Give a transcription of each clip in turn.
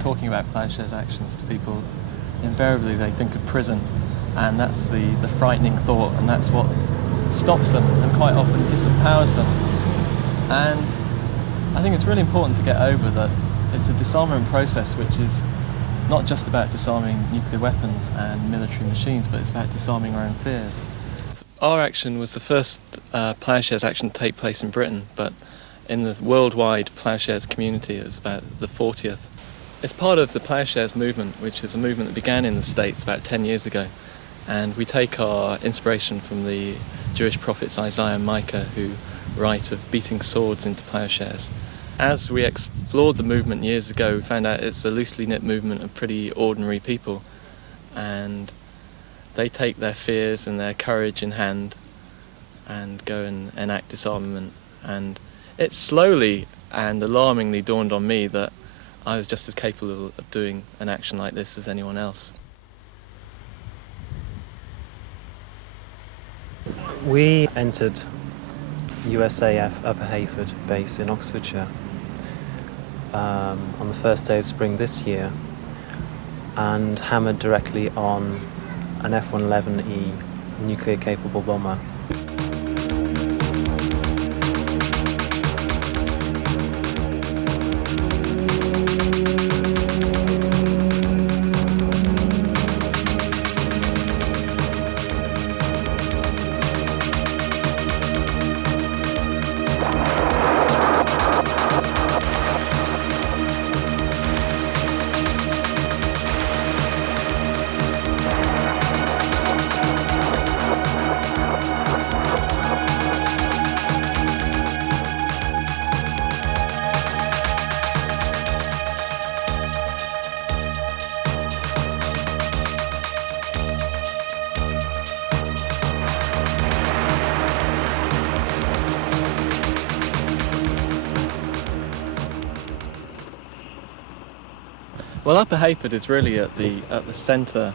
talking about Ploughshares actions to people, invariably they think of prison, and that's the frightening thought, and that's what stops them and quite often disempowers them. And I think it's really important to get over that it's a disarmament process which is not just about disarming nuclear weapons and military machines, but it's about disarming our own fears. Our action was the first Ploughshares action to take place in Britain, but in the worldwide Ploughshares community it was about the 40th. It's part of the Ploughshares movement, which is a movement that began in the States about 10 years ago. And we take our inspiration from the Jewish prophets Isaiah and Micah, who write of beating swords into ploughshares. As we explored the movement years ago, we found out it's a loosely knit movement of pretty ordinary people, and they take their fears and their courage in hand and go and enact disarmament. And it slowly and alarmingly dawned on me that I was just as capable of doing an action like this as anyone else. We entered USAF Upper Hayford base in Oxfordshire on the first day of spring this year, and hammered directly on an F-111E nuclear-capable bomber. Well, Upper Hayford is really at the centre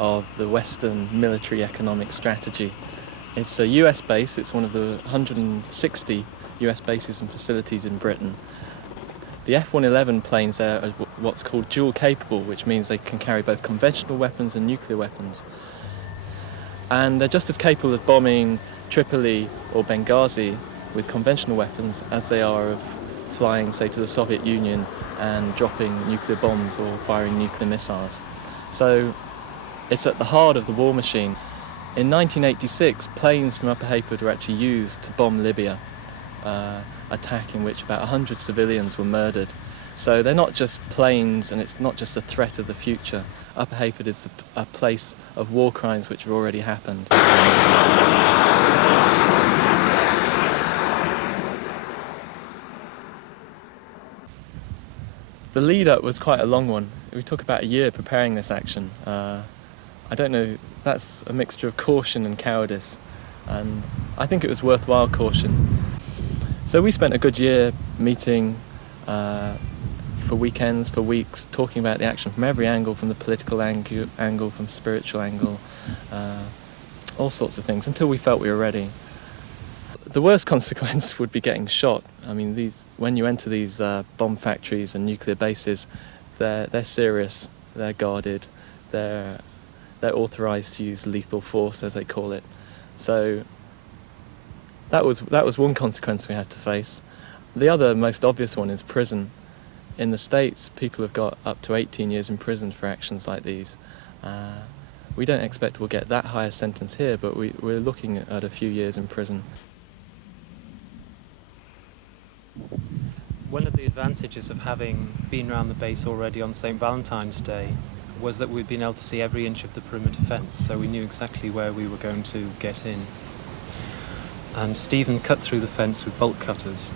of the Western military economic strategy. It's a US base. It's one of the 160 US bases and facilities in Britain. The F-111 planes there are what's called dual capable, which means they can carry both conventional weapons and nuclear weapons. And they're just as capable of bombing Tripoli or Benghazi with conventional weapons as they are of flying, say, to the Soviet Union and dropping nuclear bombs or firing nuclear missiles. So it's at the heart of the war machine. In 1986, planes from Upper Hayford were actually used to bomb Libya, attack in which about 100 civilians were murdered. So they're not just planes, and it's not just a threat of the future. Upper Hayford is a place of war crimes which have already happened. The lead-up was quite a long one. We took about a year preparing this action. I don't know, that's a mixture of caution and cowardice, and I think it was worthwhile caution. So we spent a good year meeting for weekends, for weeks, talking about the action from every angle, from the political angle, from spiritual angle, all sorts of things, until we felt we were ready. The worst consequence would be getting shot. I mean, when you enter these bomb factories and nuclear bases, they're serious, they're guarded, they're authorised to use lethal force, as they call it. So that was one consequence we had to face. The other most obvious one is prison. In the States, people have got up to 18 years in prison for actions like these. We don't expect we'll get that high a sentence here, but we're looking at a few years in prison. One of the advantages of having been around the base already on St. Valentine's Day was that we'd been able to see every inch of the perimeter fence, so we knew exactly where we were going to get in. And Stephen cut through the fence with bolt cutters,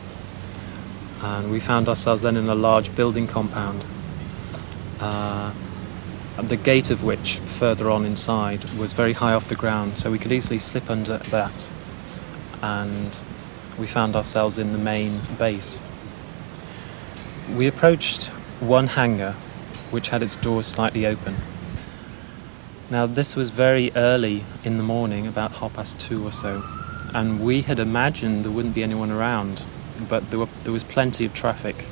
and we found ourselves then in a large building compound, the gate of which, further on inside, was very high off the ground, so we could easily slip under that, and we found ourselves in the main base. We approached one hangar which had its doors slightly open. Now, this was very early in the morning, about 2:30 or so, and we had imagined there wouldn't be anyone around, but there was plenty of traffic,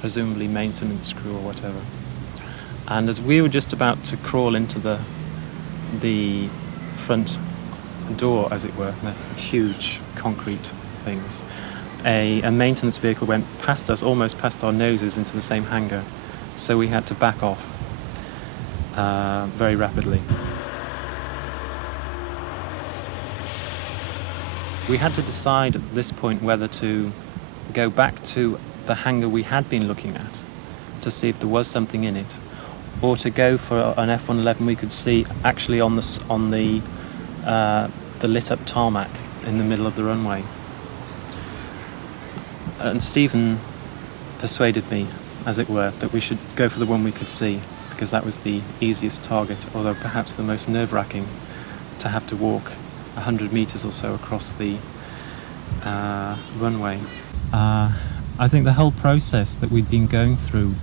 presumably maintenance crew or whatever. And as we were just about to crawl into the front door, as it were, the huge concrete things, a maintenance vehicle went past us, almost past our noses, into the same hangar. So we had to back off very rapidly. We had to decide at this point whether to go back to the hangar we had been looking at to see if there was something in it, or to go for an F-111 we could see actually on the lit up tarmac in the middle of the runway. And Stephen persuaded me, as it were, that we should go for the one we could see, because that was the easiest target, although perhaps the most nerve-wracking, to have to walk 100 metres or so across the runway. I think the whole process that we'd been going through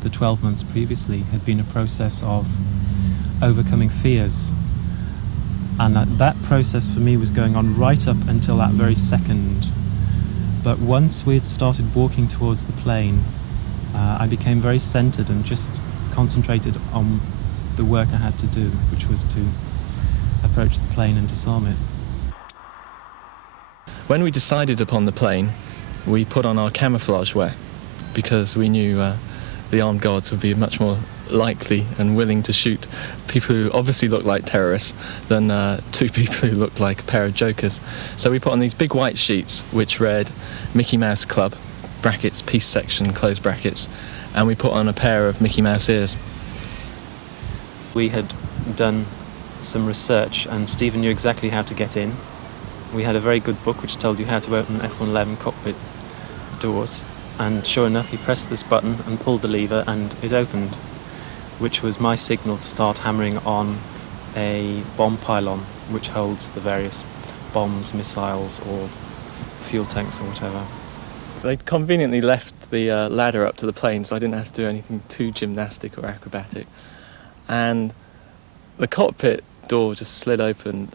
the 12 months previously had been a process of overcoming fears. And that process for me was going on right up until that very second. But once we'd started walking towards the plane, I became very centred and just concentrated on the work I had to do, which was to approach the plane and disarm it. When we decided upon the plane, we put on our camouflage wear because we knew the armed guards would be much more likely and willing to shoot people who obviously looked like terrorists than two people who looked like a pair of jokers. So we put on these big white sheets which read Mickey Mouse Club, brackets, peace section, close brackets, and we put on a pair of Mickey Mouse ears. We had done some research and Stephen knew exactly how to get in. We had a very good book which told you how to open F-111 cockpit doors, and sure enough he pressed this button and pulled the lever and it opened, which was my signal to start hammering on a bomb pylon which holds the various bombs, missiles or fuel tanks or whatever. They'd conveniently left the ladder up to the plane, so I didn't have to do anything too gymnastic or acrobatic. And the cockpit door just slid open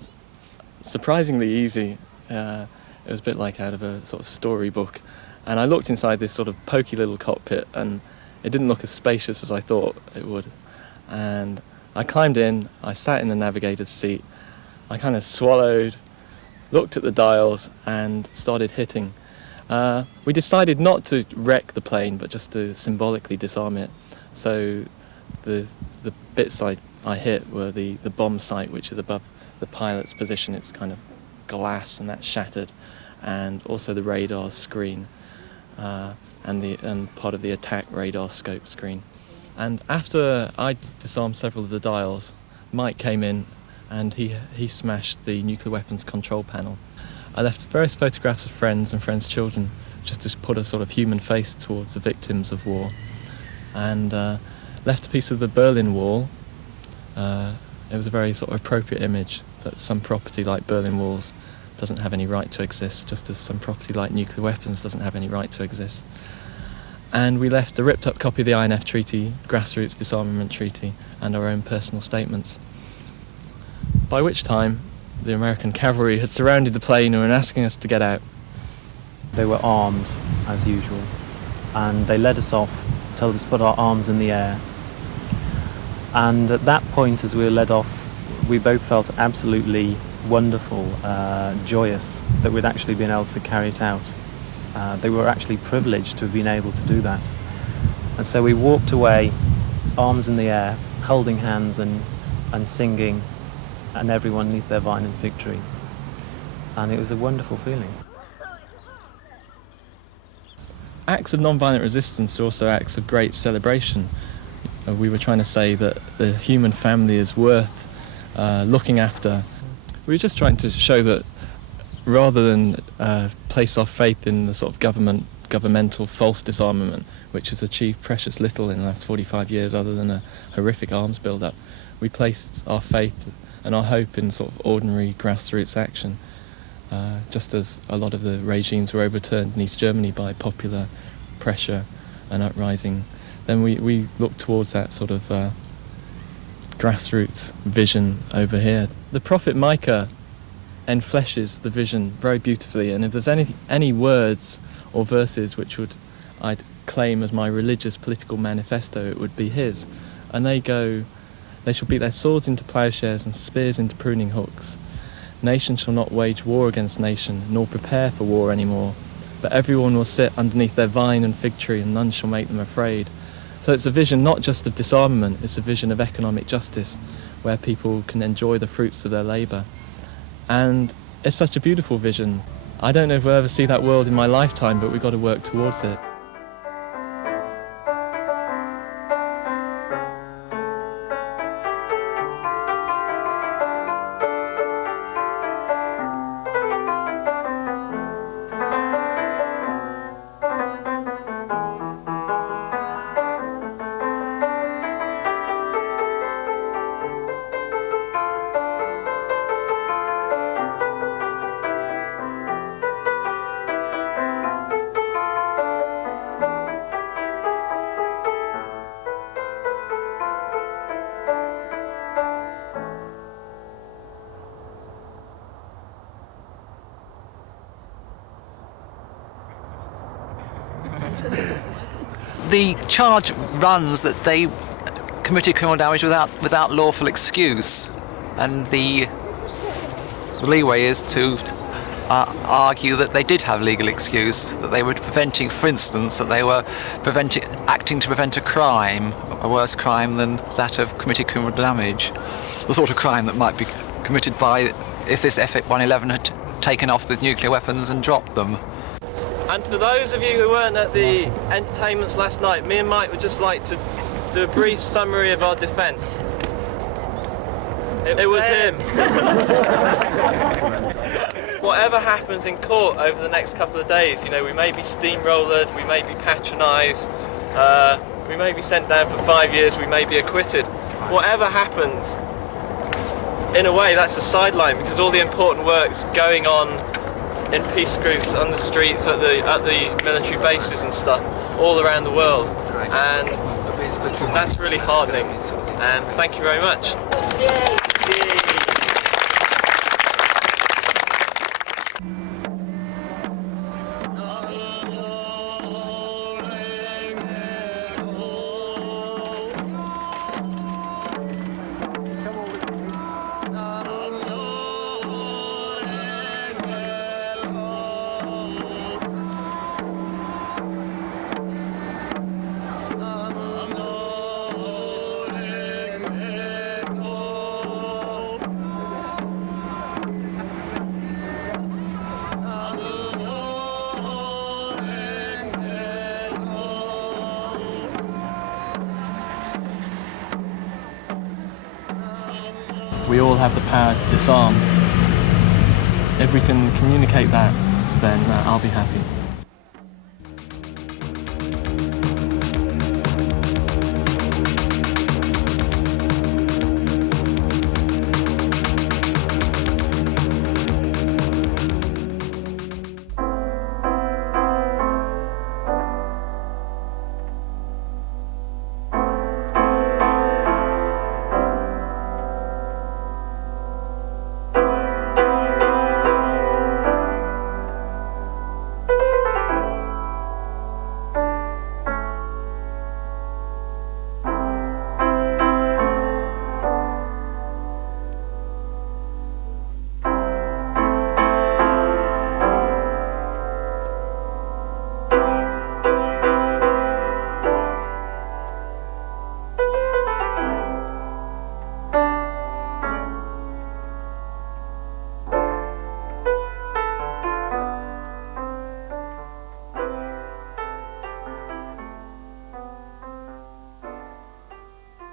surprisingly easy. It was a bit like out of a sort of storybook. And I looked inside this sort of pokey little cockpit and it didn't look as spacious as I thought it would. And I climbed in, I sat in the navigator's seat, I kind of swallowed, looked at the dials and started hitting. We decided not to wreck the plane but just to symbolically disarm it. So the bits I hit were the bomb sight, which is above the pilot's position. It's kind of glass and that's shattered, and also the radar screen and part of the attack radar scope screen. And after I disarmed several of the dials, Mike came in and he smashed the nuclear weapons control panel. I left various photographs of friends and friends' children just to put a sort of human face towards the victims of war, and left a piece of the Berlin Wall. It was a very sort of appropriate image that some property like Berlin Walls doesn't have any right to exist, just as some property like nuclear weapons doesn't have any right to exist. And we left a ripped up copy of the INF Treaty, Grassroots Disarmament Treaty, and our own personal statements. By which time the American cavalry had surrounded the plane and were asking us to get out. They were armed, as usual, and they led us off, told us to put our arms in the air. And at that point, as we were led off, we both felt absolutely wonderful, joyous that we'd actually been able to carry it out. They were actually privileged to have been able to do that. And so we walked away, arms in the air, holding hands and singing, and everyone neath their vine in victory. And it was a wonderful feeling. Acts of non-violent resistance are also acts of great celebration. We were trying to say that the human family is worth looking after. We were just trying to show that rather than place our faith in the sort of governmental false disarmament, which has achieved precious little in the last 45 years other than a horrific arms build-up, we placed our faith and our hope in sort of ordinary grassroots action, just as a lot of the regimes were overturned in East Germany by popular pressure and uprising. Then we look towards that sort of grassroots vision over here. The prophet Micah enfleshes the vision very beautifully, and if there's any words or verses which I'd claim as my religious political manifesto, it would be his. And they shall beat their swords into ploughshares and spears into pruning hooks. Nation shall not wage war against nation, nor prepare for war any more, but everyone will sit underneath their vine and fig tree, and none shall make them afraid. So it's a vision not just of disarmament, it's a vision of economic justice, where people can enjoy the fruits of their labour. And it's such a beautiful vision. I don't know if we'll ever see that world in my lifetime, but we've got to work towards it. The charge runs that they committed criminal damage without lawful excuse, and the leeway is to argue that they did have legal excuse, that they were preventing, for instance, that they were acting to prevent a crime, a worse crime than that of committed criminal damage, the sort of crime that might be committed by if this F-111 had taken off with nuclear weapons and dropped them. And for those of you who weren't at the entertainments last night, me and Mike would just like to do a brief summary of our defence. It was him. Whatever happens in court over the next couple of days, you know, we may be steamrollered, we may be patronised, we may be sent down for 5 years, we may be acquitted. Whatever happens, in a way, that's a sideline, because all the important work's going on in peace groups on the streets, at the military bases and stuff, all around the world. And that's really heartening. And thank you very much. Yay. We all have the power to disarm. If we can communicate that, then I'll be happy.